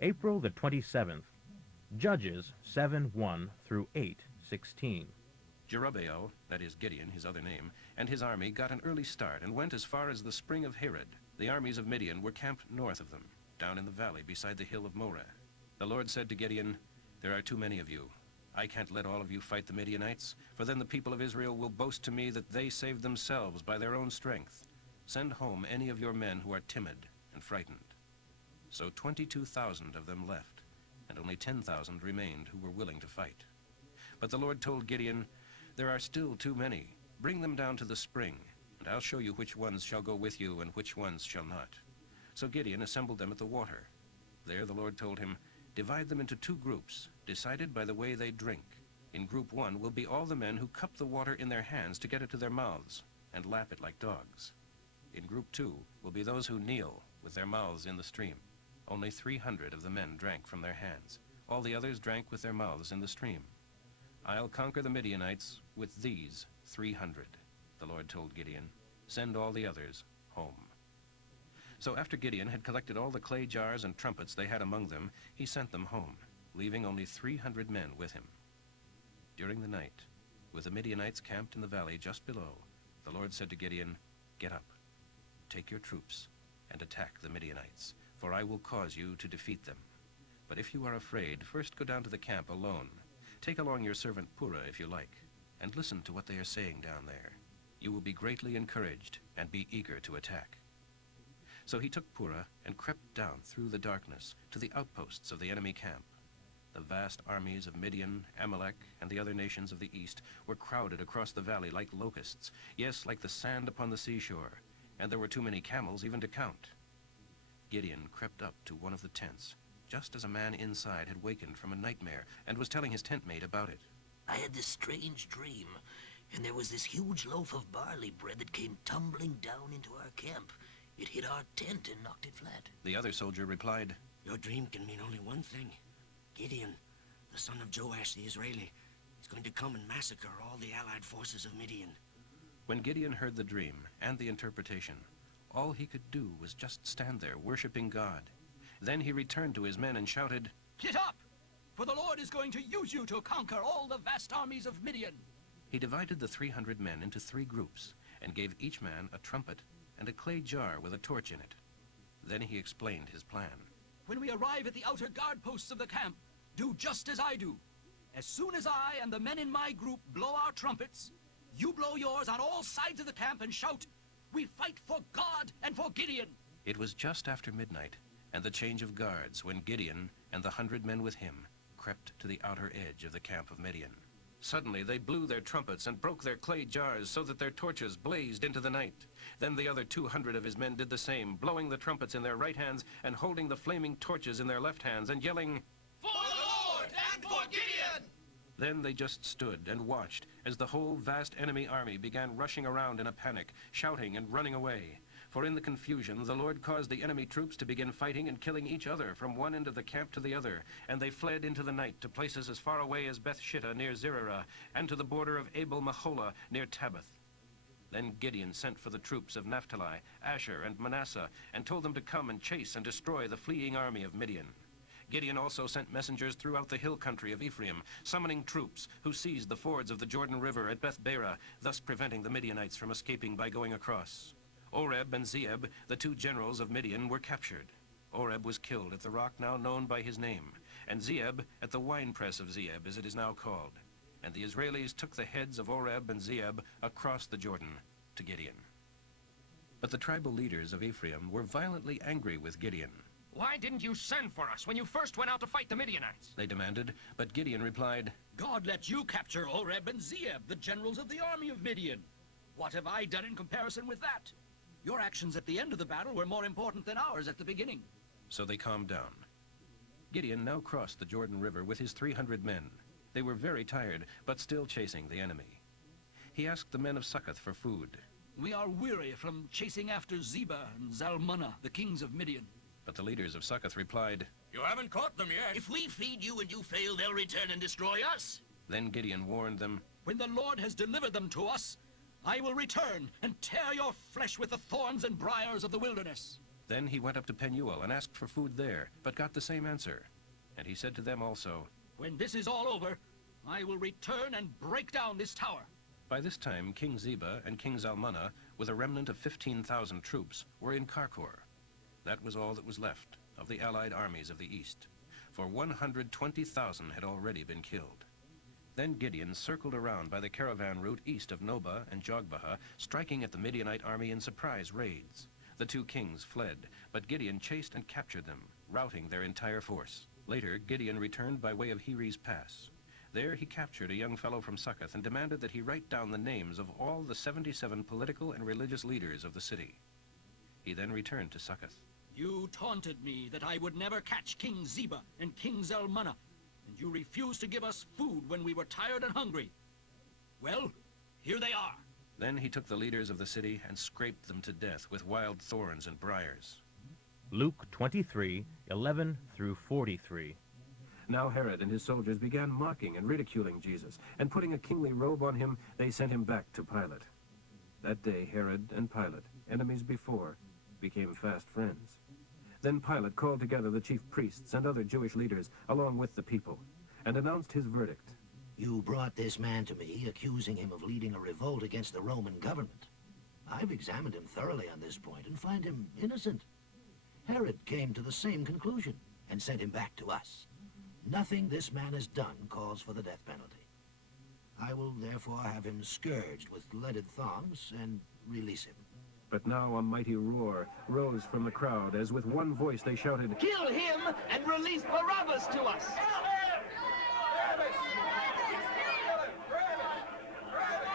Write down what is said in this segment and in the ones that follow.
April the 27th. Judges 7:1 through 8:16. Jerubbaal, that is Gideon, his other name, and his army got an early start and went as far as the spring of Harod. The armies of Midian were camped north of them, down in the valley beside the hill of Moreh. The Lord said to Gideon, "There are too many of you. I can't let all of you fight the Midianites, for then the people of Israel will boast to me that they saved themselves by their own strength. Send home any of your men who are timid and frightened." So 22,000 of them left, and only 10,000 remained who were willing to fight. But the Lord told Gideon, "There are still too many. Bring them down to the spring, and I'll show you which ones shall go with you and which ones shall not." So Gideon assembled them at the water. There the Lord told him, "Divide them into two groups, decided by the way they drink. In group one will be all the men who cup the water in their hands to get it to their mouths, and lap it like dogs. In group two will be those who kneel with their mouths in the stream. Only 300 of the men drank from their hands. All the others drank with their mouths in the stream. I'll conquer the Midianites with these 300, the Lord told Gideon. Send all the others home." So after Gideon had collected all the clay jars and trumpets they had among them, he sent them home, leaving only 300 men with him. During the night, with the Midianites camped in the valley just below, the Lord said to Gideon, "Get up, take your troops, and attack the Midianites, for I will cause you to defeat them. But if you are afraid, first go down to the camp alone. Take along your servant Purah if you like, and listen to what they are saying down there. You will be greatly encouraged and be eager to attack." So he took Purah and crept down through the darkness to the outposts of the enemy camp. The vast armies of Midian, Amalek, and the other nations of the east were crowded across the valley like locusts, yes, like the sand upon the seashore, and there were too many camels even to count. Gideon crept up to one of the tents, just as a man inside had wakened from a nightmare and was telling his tent mate about it. "I had this strange dream, and there was this huge loaf of barley bread that came tumbling down into our camp. It hit our tent and knocked it flat." The other soldier replied, "Your dream can mean only one thing. Gideon, the son of Joash the Israeli, is going to come and massacre all the allied forces of Midian." When Gideon heard the dream and the interpretation, all he could do was just stand there, worshiping God. Then he returned to his men and shouted, "Get up! For the Lord is going to use you to conquer all the vast armies of Midian." He divided the 300 men into 3 groups and gave each man a trumpet and a clay jar with a torch in it. Then he explained his plan. "When we arrive at the outer guard posts of the camp, do just as I do. As soon as I and the men in my group blow our trumpets, you blow yours on all sides of the camp and shout, 'We fight for God and for Gideon.'" It was just after midnight and the change of guards when Gideon and the 100 men with him crept to the outer edge of the camp of Midian. Suddenly they blew their trumpets and broke their clay jars so that their torches blazed into the night. Then the other 200 of his men did the same, blowing the trumpets in their right hands and holding the flaming torches in their left hands and yelling, "For the Lord and for Gideon!" Then they just stood and watched as the whole vast enemy army began rushing around in a panic, shouting and running away. For in the confusion, the Lord caused the enemy troops to begin fighting and killing each other from one end of the camp to the other, and they fled into the night to places as far away as Beth-shittah near Zererah, and to the border of Abel-Maholah near Tabbath. Then Gideon sent for the troops of Naphtali, Asher, and Manasseh, and told them to come and chase and destroy the fleeing army of Midian. Gideon also sent messengers throughout the hill country of Ephraim, summoning troops who seized the fords of the Jordan River at Beth-barah, thus preventing the Midianites from escaping by going across. Oreb and Zeeb, the 2 generals of Midian, were captured. Oreb was killed at the rock now known by his name, and Zeeb at the winepress of Zeeb, as it is now called. And the Israelis took the heads of Oreb and Zeeb across the Jordan to Gideon. But the tribal leaders of Ephraim were violently angry with Gideon. "Why didn't you send for us when you first went out to fight the Midianites?" they demanded, but Gideon replied, "God let you capture Oreb and Zeeb, the generals of the army of Midian. What have I done in comparison with that? Your actions at the end of the battle were more important than ours at the beginning." So they calmed down. Gideon now crossed the Jordan River with his 300 men. They were very tired, but still chasing the enemy. He asked the men of Succoth for food. "We are weary from chasing after Zebah and Zalmunna, the kings of Midian." But the leaders of Succoth replied, "You haven't caught them yet." "If we feed you and you fail, they'll return and destroy us." Then Gideon warned them, "When the Lord has delivered them to us, I will return and tear your flesh with the thorns and briars of the wilderness." Then he went up to Penuel and asked for food there, but got the same answer. And he said to them also, When this is all over, I will return and break down this tower. By this time King Ziba and King Zalmunna, with a remnant of 15,000 troops, were in Karkor. That was all that was left of the allied armies of the east, for 120,000 had already been killed. Then Gideon circled around by the caravan route east of Noba and Jogbehah, striking at the Midianite army in surprise raids. The two kings fled, but Gideon chased and captured them, routing their entire force. Later, Gideon returned by way of Heres Pass. There he captured a young fellow from Succoth and demanded that he write down the names of all the 77 political and religious leaders of the city. He then returned to Succoth. You taunted me that I would never catch King Ziba and King Zalmunna, and you refused to give us food when we were tired and hungry. Well, here they are. Then he took the leaders of the city and scraped them to death with wild thorns and briars. Luke 23:11 through 43. Now Herod and his soldiers began mocking and ridiculing Jesus, and putting a kingly robe on him, they sent him back to Pilate. That day Herod and Pilate, enemies before, became fast friends. Then Pilate called together the chief priests and other Jewish leaders, along with the people, and announced his verdict. You brought this man to me, accusing him of leading a revolt against the Roman government. I've examined him thoroughly on this point and find him innocent. Herod came to the same conclusion and sent him back to us. Nothing this man has done calls for the death penalty. I will therefore have him scourged with leaded thongs and release him. But now a mighty roar rose from the crowd as with one voice they shouted, Kill him and release Barabbas to us!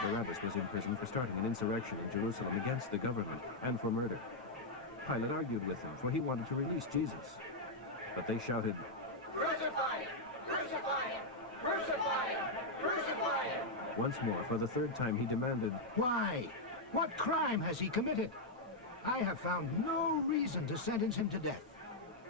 Barabbas was in prison for starting an insurrection in Jerusalem against the government and for murder. Pilate argued with him, for he wanted to release Jesus. But they shouted, Crucify him! Crucify him! Crucify him! Crucify him! Once more, for the third time, he demanded, Why? What crime has he committed? I have found no reason to sentence him to death.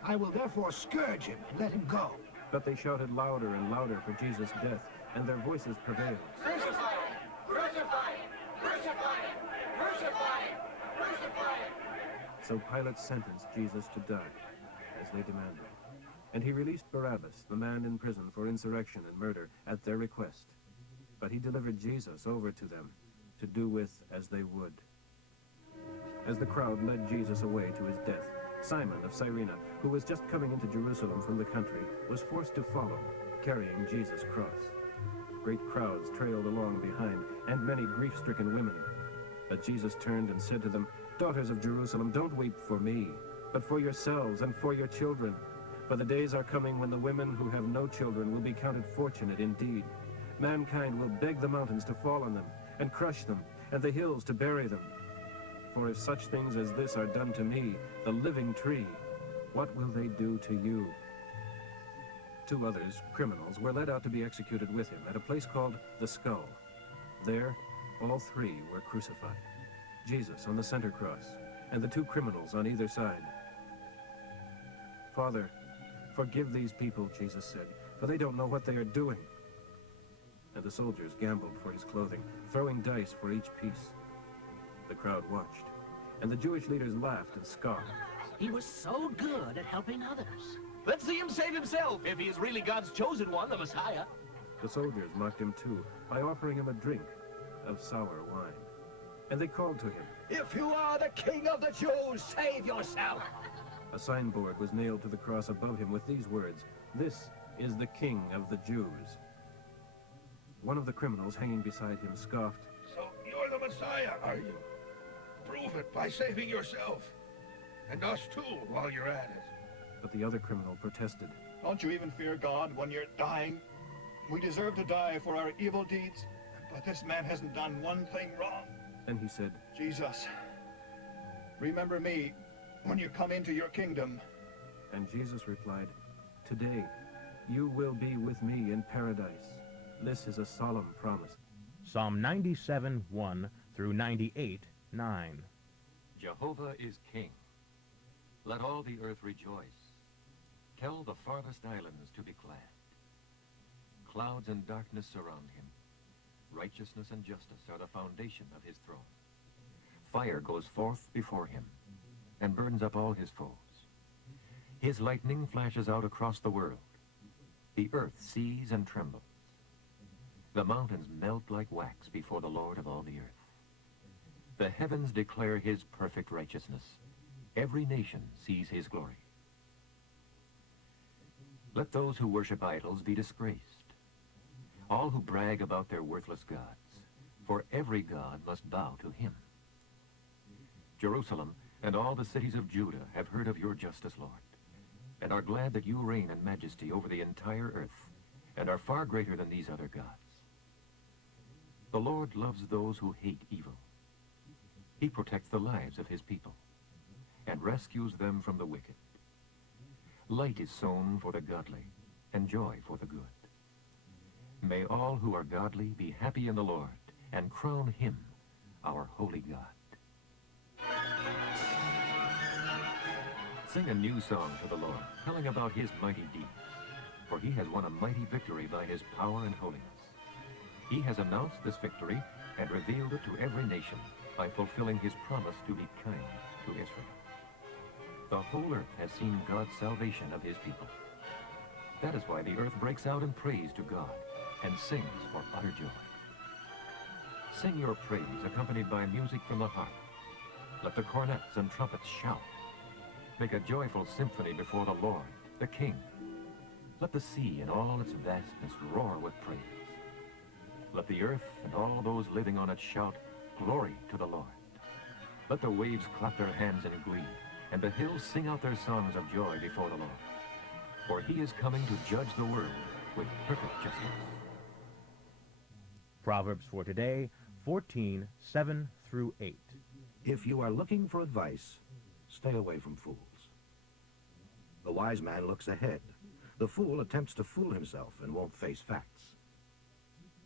I will therefore scourge him and let him go. But they shouted louder and louder for Jesus' death, and their voices prevailed. Crucify him! Crucify him! Crucify him! Crucify him! Crucify him! So Pilate sentenced Jesus to die, as they demanded. And he released Barabbas, the man in prison for insurrection and murder, at their request. But he delivered Jesus over to them, to do with as they would. As the crowd led Jesus away to his death, Simon of Cyrene, who was just coming into Jerusalem from the country, was forced to follow, carrying Jesus' cross. Great crowds trailed along behind, and many grief-stricken women. But Jesus turned and said to them, Daughters of Jerusalem, don't weep for me, but for yourselves and for your children. For the days are coming when the women who have no children will be counted fortunate indeed. Mankind will beg the mountains to fall on them, and crush them, and the hills to bury them. For if such things as this are done to me, the living tree, what will they do to you? 2 others, criminals, were led out to be executed with him at a place called the Skull. There, all 3 were crucified. Jesus on the center cross, and the 2 criminals on either side. Father, forgive these people, Jesus said, for they don't know what they are doing. And the soldiers gambled for his clothing, throwing dice for each piece. The crowd watched, and the Jewish leaders laughed and scoffed. He was so good at helping others. Let's see him save himself, if he is really God's chosen one, the Messiah. The soldiers mocked him too, by offering him a drink of sour wine. And they called to him, If you are the king of the Jews, save yourself. A signboard was nailed to the cross above him with these words, This is the King of the Jews. One of the criminals hanging beside him scoffed, So you're the Messiah, are you? Prove it by saving yourself. And us too, while you're at it. But the other criminal protested. Don't you even fear God when you're dying? We deserve to die for our evil deeds, but this man hasn't done one thing wrong. Then he said, Jesus, remember me when you come into your kingdom. And Jesus replied, Today you will be with me in paradise. This is a solemn promise. Psalm 97:1 through 98:9. Jehovah is king. Let all the earth rejoice. Tell the farthest islands to be glad. Clouds and darkness surround him. Righteousness and justice are the foundation of his throne. Fire goes forth before him, and burns up all his foes. His lightning flashes out across the world. The earth sees and trembles. The mountains melt like wax before the Lord of all the earth. The heavens declare his perfect righteousness. Every nation sees his glory. Let those who worship idols be disgraced. All who brag about their worthless gods, for every god must bow to him. Jerusalem and all the cities of Judah have heard of your justice, Lord, and are glad that you reign in majesty over the entire earth, and are far greater than these other gods. The Lord loves those who hate evil. He protects the lives of his people, and rescues them from the wicked. Light is sown for the godly, and joy for the good. May all who are godly be happy in the Lord, and crown him our holy God. Sing a new song to the Lord, telling about his mighty deeds, for he has won a mighty victory by his power and holiness. He has announced this victory and revealed it to every nation by fulfilling his promise to be kind to Israel. The whole earth has seen God's salvation of his people. That is why the earth breaks out in praise to God and sings for utter joy. Sing your praise accompanied by music from the harp. Let the cornets and trumpets shout. Make a joyful symphony before the Lord, the King. Let the sea in all its vastness roar with praise. Let the earth and all those living on it shout, glory to the Lord. Let the waves clap their hands in glee, and the hills sing out their songs of joy before the Lord. For he is coming to judge the world with perfect justice. Proverbs for today, 14:7 through 8. If you are looking for advice, stay away from fools. The wise man looks ahead. The fool attempts to fool himself and won't face facts.